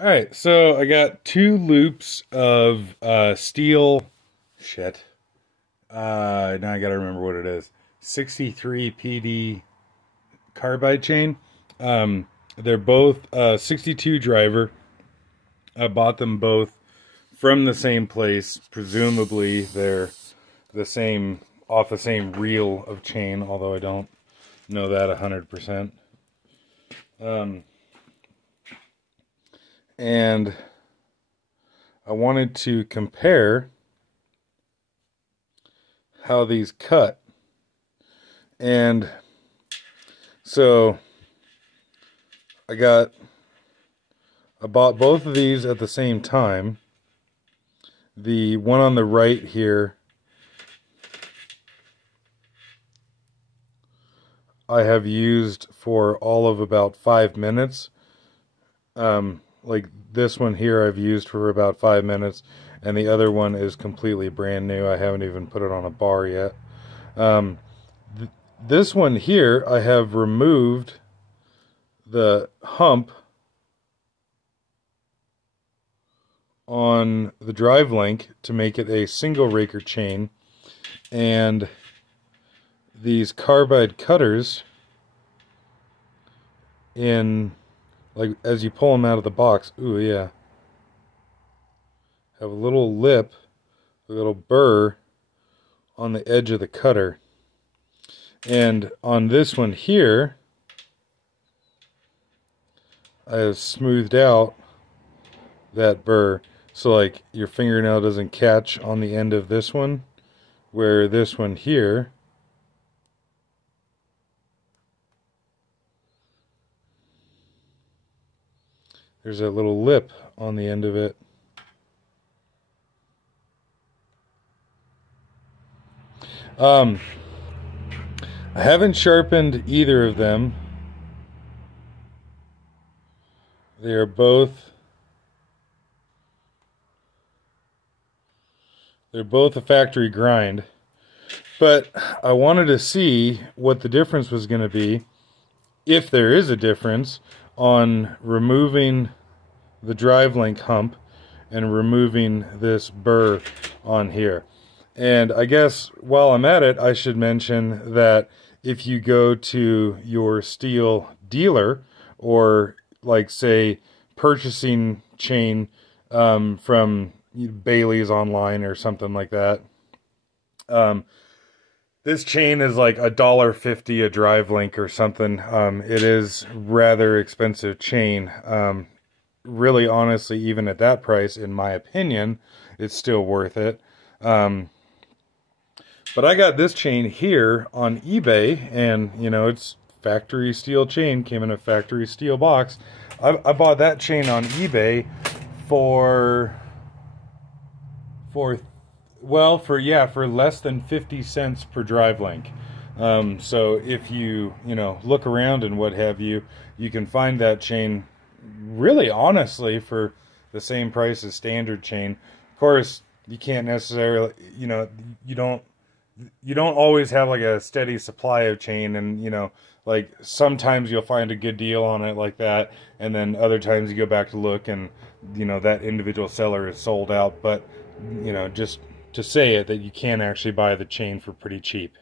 Alright, so I got 2 loops of Stihl, shit, now I gotta remember what it is, 63 PD carbide chain. They're both 62 driver. I bought them both from the same place. Presumably they're the same, off the same reel of chain, although I don't know that 100%. And I wanted to compare how these cut. And so I bought both of these at the same time. The one on the right here, I have used for all of about 5 minutes. Like this one here I've used for about 5 minutes, and the other one is completely brand new. I haven't even put it on a bar yet. This one here, I have removed the hump on the drive link to make it a single raker chain, and these carbide cutters, in like as you pull them out of the box, ooh yeah, have a little lip, a little burr on the edge of the cutter. And on this one here, I have smoothed out that burr, so like your fingernail doesn't catch on the end of this one, where this one here, there's a little lip on the end of it. I haven't sharpened either of them. They are both a factory grind, but I wanted to see what the difference was going to be, if there is a difference, on removing the drive link hump and removing this burr on here. And I guess while I'm at it, I should mention that if you go to your Stihl dealer, or like say purchasing chain from Bailey's online or something like that, this chain is like $1.50 a drive link or something. It is rather expensive chain. Really, honestly, even at that price, in my opinion, it's still worth it. But I got this chain here on eBay, and you know, it's factory Stihl chain, came in a factory Stihl box. I bought that chain on eBay for less than 50 cents per drive link. So if you look around and what have you, you can find that chain really honestly for the same price as standard chain. Of course, you can't necessarily, you don't always have like a steady supply of chain, and like sometimes you'll find a good deal on it like that, and then other times you go back to look and that individual seller is sold out. But just to say it, that you can actually buy the chain for pretty cheap.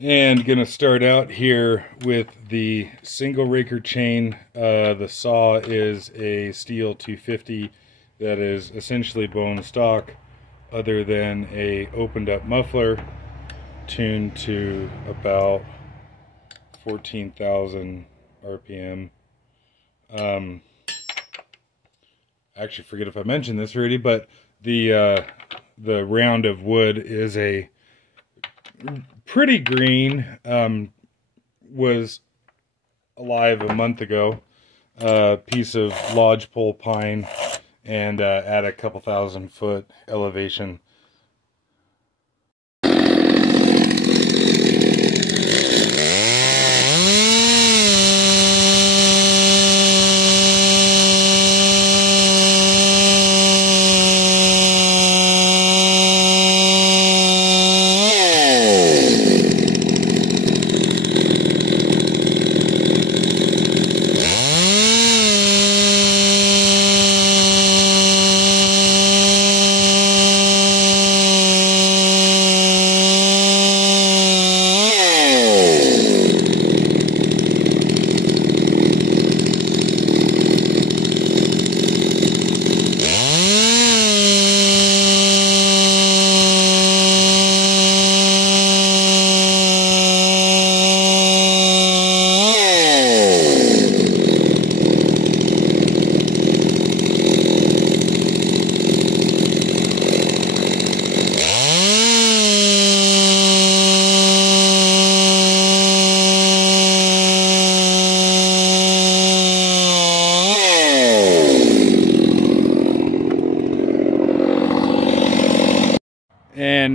And gonna start out here with the single raker chain. The saw is a Stihl 250 that is essentially bone stock, other than a opened up muffler tuned to about 14,000 RPM. Actually forget if I mentioned this already, but the round of wood is a pretty green, was alive a month ago, piece of lodgepole pine, and at a couple thousand foot elevation.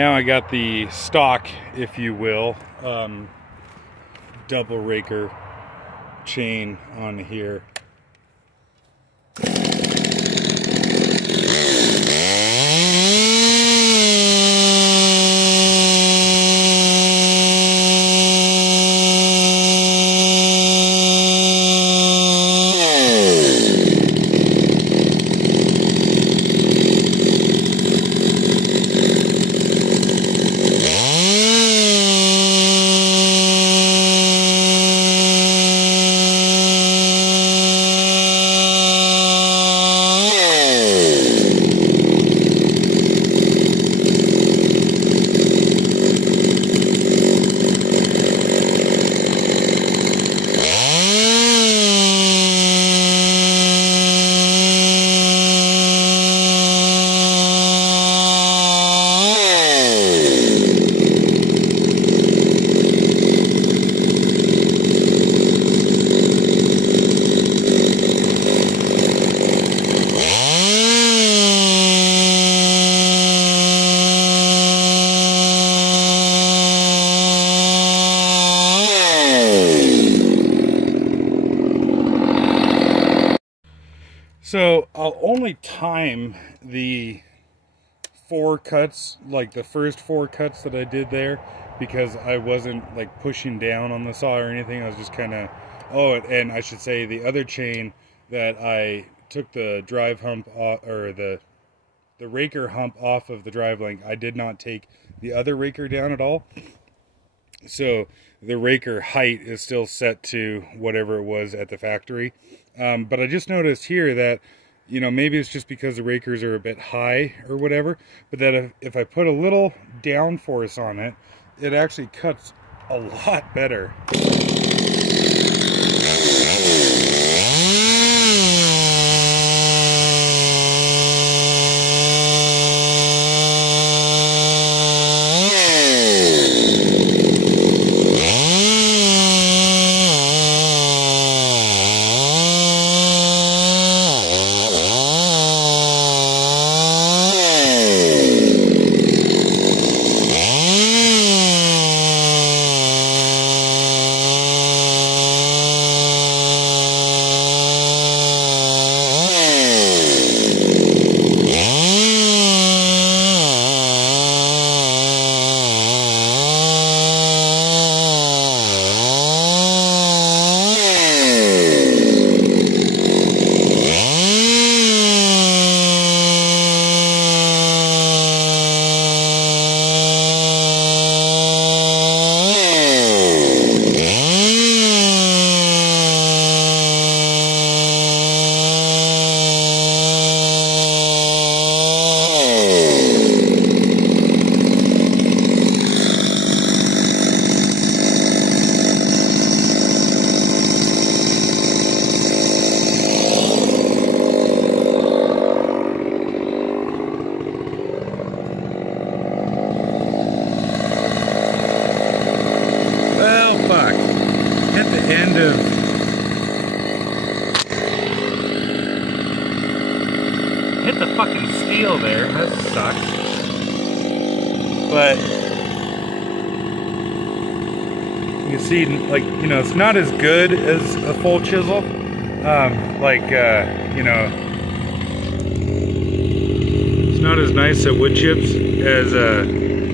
now I got the stock, if you will, double raker chain on here. So I'll only time the 4 cuts, like the first 4 cuts that I did there, because I wasn't like pushing down on the saw or anything. I was just kind of, oh, and I should say the other chain that I took the drive hump off, or the raker hump off of the drive link, I did not take the other raker down at all. So the raker height is still set to whatever it was at the factory. But I just noticed here that, you know, maybe it's just because the rakers are a bit high or whatever, but that if I put a little downforce on it, it actually cuts a lot better. End of hit the fucking Stihl there. That sucks. But you can see, like, you know, it's not as good as a full chisel. You know, it's not as nice at wood chips as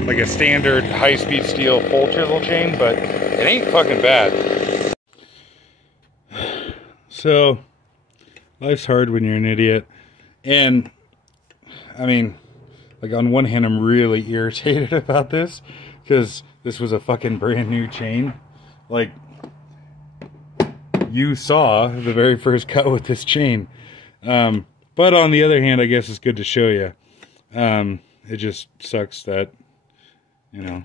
like a standard high-speed Stihl full chisel chain, but it ain't fucking bad. So, life's hard when you're an idiot. And, I mean, like, on one hand, I'm really irritated about this, because this was a fucking brand new chain. Like, you saw the very first cut with this chain. But on the other hand, I guess it's good to show you. It just sucks that, you know.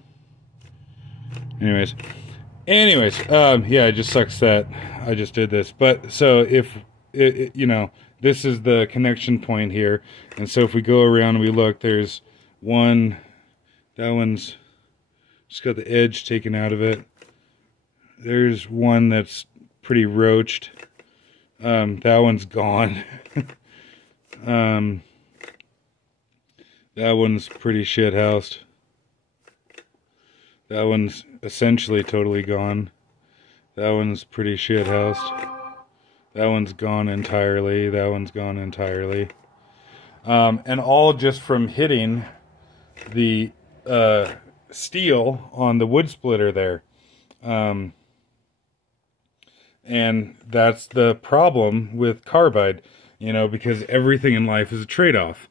Anyways, yeah, it just sucks that I just did this. But so if you know, this is the connection point here, and so if we go around and we look, there's one, that one's just got the edge taken out of it. There's one that's pretty roached. That one's gone. That one's pretty shit-housed. That one's essentially totally gone. That one's pretty shit-housed. That one's gone entirely. That one's gone entirely. And all just from hitting the steel on the wood splitter there. And that's the problem with carbide, you know, because everything in life is a trade-off.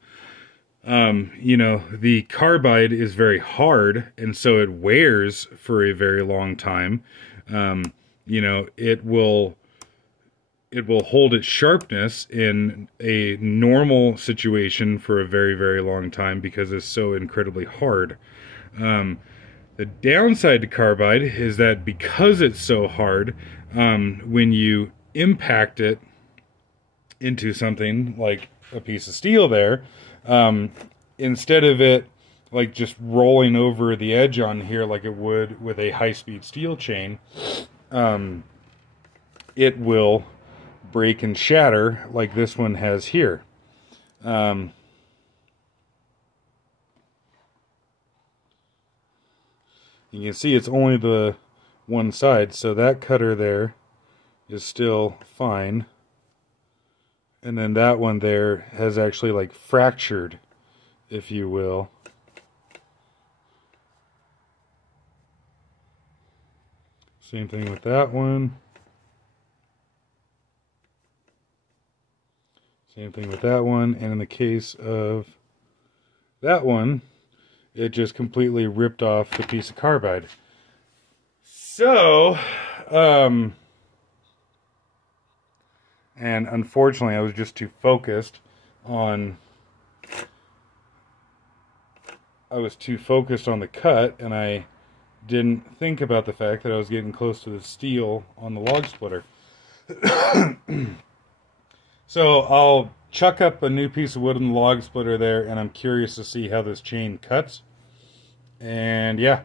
You know, the carbide is very hard, and so it wears for a very long time. You know, it will hold its sharpness in a normal situation for a very, very long time because it's so incredibly hard. The downside to carbide is that because it's so hard, when you impact it into something like a piece of steel there, instead of it like just rolling over the edge on here like it would with a high-speed steel chain, it will break and shatter like this one has here. You can see it's only the one side, so that cutter there is still fine. And then that one there has actually like fractured, if you will. Same thing with that one. Same thing with that one. And in the case of that one, it just completely ripped off the piece of carbide. So, and unfortunately I was just too focused on the cut, and I didn't think about the fact that I was getting close to the steel on the log splitter. So I'll chuck up a new piece of wood in the log splitter there, and I'm curious to see how this chain cuts. And yeah.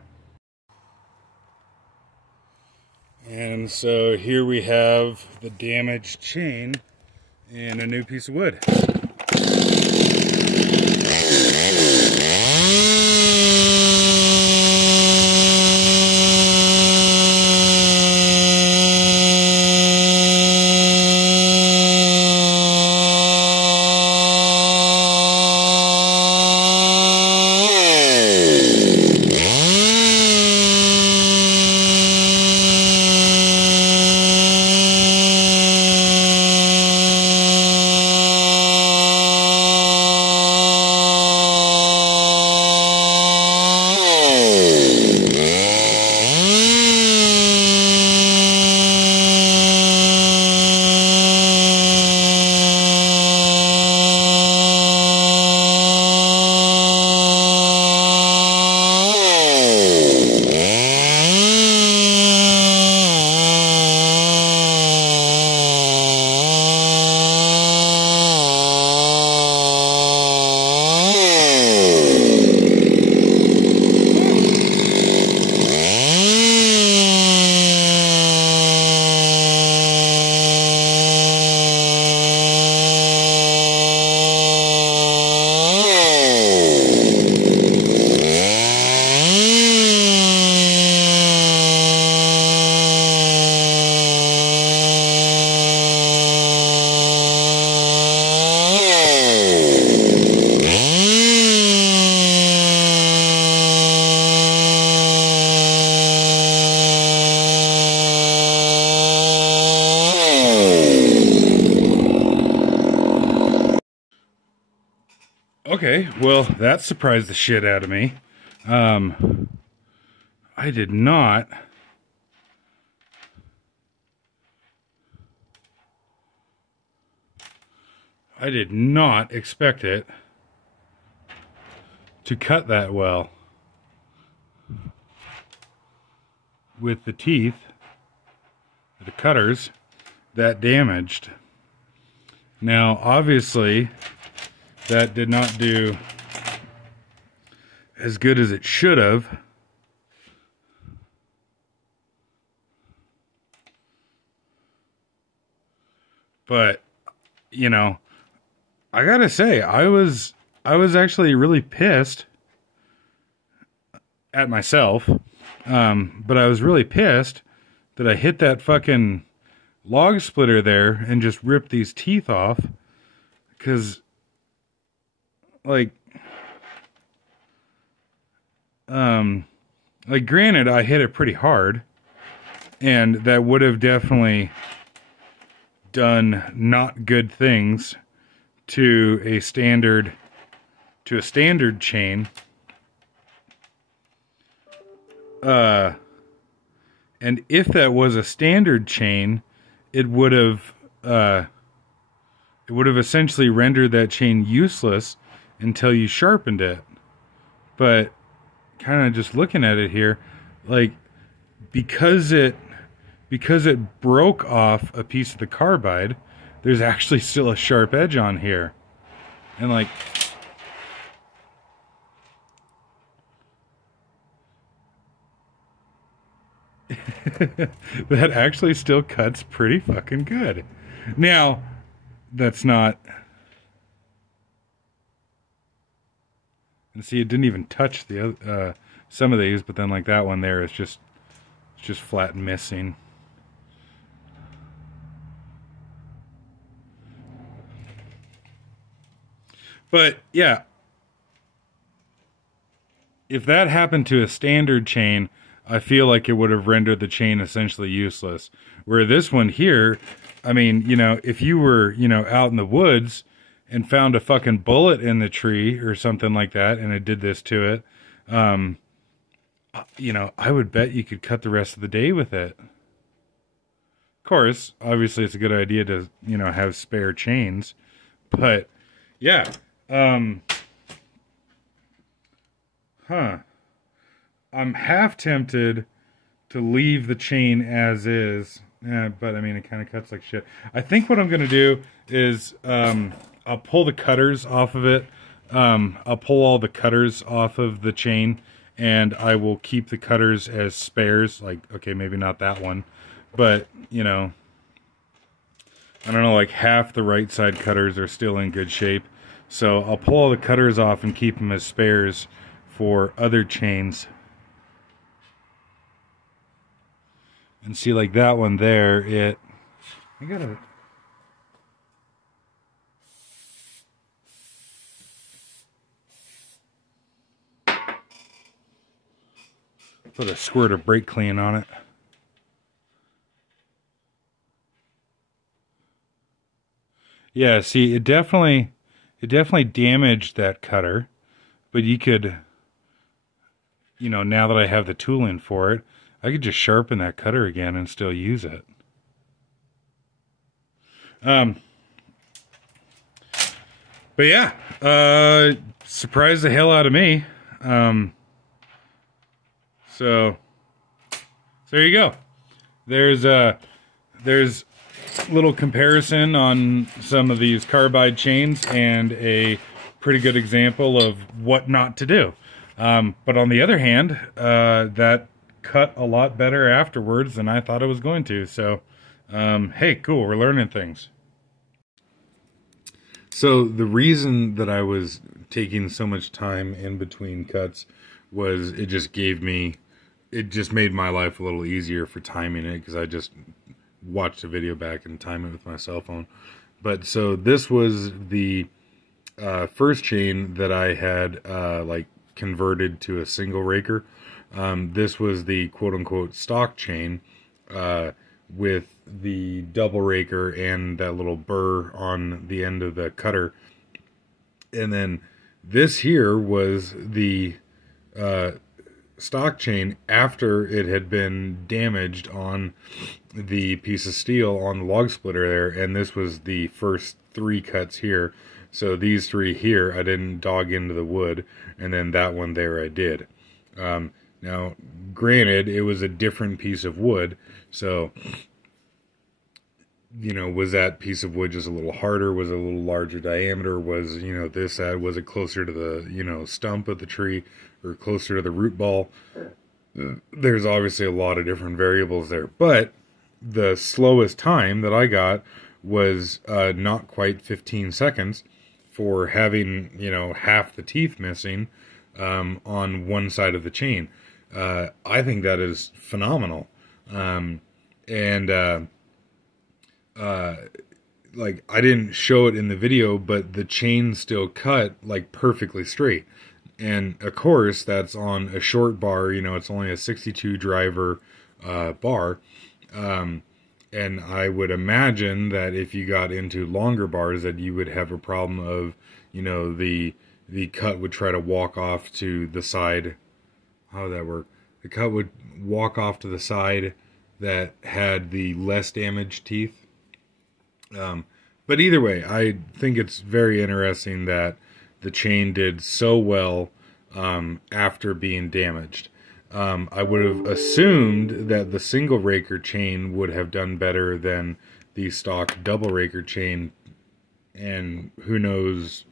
And so here we have the damaged chain and a new piece of wood. Okay, well, that surprised the shit out of me. I did not expect it to cut that well with the teeth, the cutters, that damaged. Now, obviously, that did not do as good as it should have. But, you know, I gotta say, I was actually really pissed at myself. But I was really pissed that I hit that fucking log splitter there and just ripped these teeth off. Because, like, granted, I hit it pretty hard, and that would have definitely done not good things to a standard chain. And if that was a standard chain, it would have essentially rendered that chain useless until you sharpened it. But kind of just looking at it here, like, because it broke off a piece of the carbide, there's actually still a sharp edge on here. And like, that actually still cuts pretty fucking good. Now, that's not... And see, it didn't even touch the some of these, but then like that one there is just flat and missing. But yeah, if that happened to a standard chain, I feel like it would have rendered the chain essentially useless. Where this one here, I mean, you know, if you were, you know, out in the woods and found a fucking bullet in the tree or something like that, and it did this to it, you know, I would bet you could cut the rest of the day with it. Of course, obviously it's a good idea to, you know, have spare chains, but yeah, I'm half tempted to leave the chain as is, but I mean, it kind of cuts like shit. I think what I'm going to do is, I'll pull the cutters off of it. I'll pull all the cutters off of the chain, and I will keep the cutters as spares. Like, okay, maybe not that one, but, you know, I don't know, like half the right side cutters are still in good shape. So I'll pull all the cutters off and keep them as spares for other chains. And see, like that one there, I gotta... put a squirt of brake clean on it. Yeah, see, it definitely damaged that cutter, but you could, you know, now that I have the tooling for it, I could just sharpen that cutter again and still use it. But yeah, surprised the hell out of me. So there you go. There's a little comparison on some of these carbide chains and a pretty good example of what not to do. But on the other hand, that cut a lot better afterwards than I thought it was going to. So, hey, cool, we're learning things. So the reason that I was taking so much time in between cuts was it just made my life a little easier for timing it, because I just watched a video back and time it with my cell phone. But so this was the first chain that I had like converted to a single raker. This was the quote-unquote stock chain with the double raker and that little burr on the end of the cutter. And then this here was the stock chain after it had been damaged on the piece of steel on the log splitter there, and this was the first 3 cuts here. So these 3 here I didn't dog into the wood, and then that one there I did. Now granted, it was a different piece of wood, so you know, was that piece of wood just a little harder? Was it a little larger diameter? Was, you know, this was it closer to the, you know, stump of the tree or closer to the root ball? There's obviously a lot of different variables there, but the slowest time that I got was not quite 15 seconds for having, you know, half the teeth missing on one side of the chain. I think that is phenomenal. And like, I didn't show it in the video, but the chain still cut like perfectly straight. And of course, that's on a short bar. You know, it's only a 62 driver bar. And I would imagine that if you got into longer bars, that you would have a problem of, you know, the cut would try to walk off to the side. How would that work? The cut would walk off to the side that had the less damaged teeth. But either way, I think it's very interesting that the chain did so well after being damaged. I would have assumed that the single raker chain would have done better than the stock double raker chain, and who knows,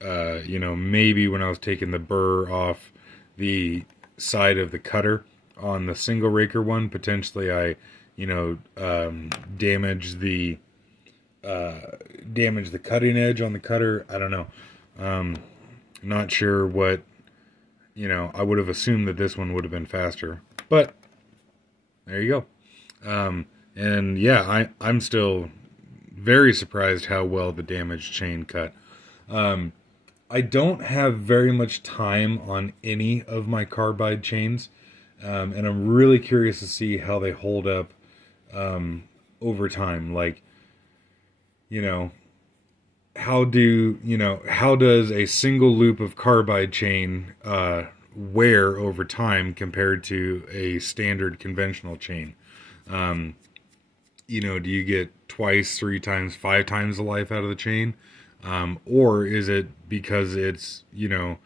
you know, maybe when I was taking the burr off the side of the cutter on the single raker one, potentially I, you know, damaged the cutting edge on the cutter. I don't know. Not sure what, you know, I would have assumed that this one would have been faster, but there you go. And yeah, I'm still very surprised how well the damaged chain cut. I don't have very much time on any of my carbide chains, and I'm really curious to see how they hold up over time. Like, you know, how does a single loop of carbide chain wear over time compared to a standard conventional chain? You know, do you get twice, 3 times, 5 times the life out of the chain? Or is it because it's, you know,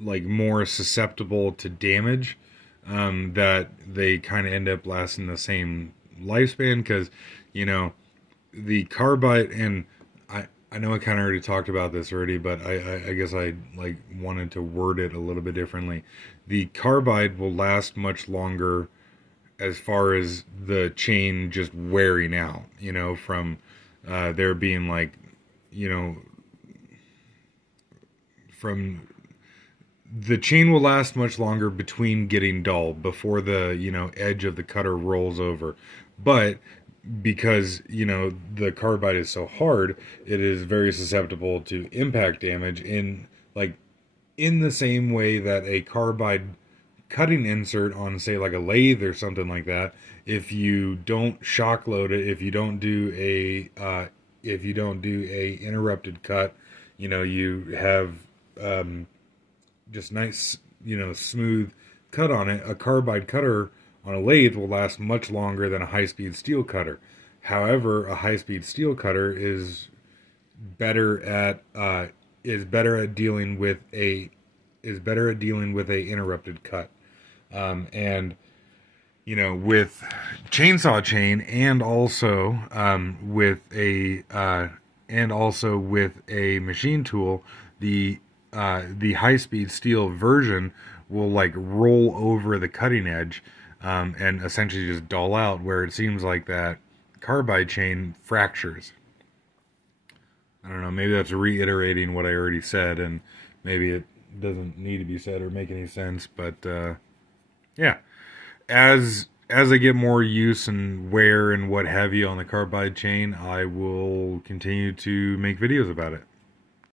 like more susceptible to damage, that they kind of end up lasting the same lifespan? Because, you know, the carbide, and I know I kind of already talked about this already, but I guess I like wanted to word it a little bit differently. The carbide will last much longer as far as the chain just wearing out, you know, from there being like, you know, from the chain will last much longer between getting dull before the, you know, edge of the cutter rolls over. But because, you know, the carbide is so hard, it is very susceptible to impact damage in the same way that a carbide cutting insert on, say, like a lathe or something like that, if you don't shock load it, if you don't do a interrupted cut, you know, you have just nice, you know, smooth cut on it. A carbide cutter on a lathe will last much longer than a high-speed steel cutter. However, a high-speed steel cutter is better at dealing with a interrupted cut. And you know, with chainsaw chain, and also with a machine tool, the high-speed steel version will like roll over the cutting edge, and essentially just dull out, where it seems like that carbide chain fractures. I don't know, maybe that's reiterating what I already said, and maybe it doesn't need to be said or make any sense, but yeah, as I get more use and wear and what have you on the carbide chain, I will continue to make videos about it.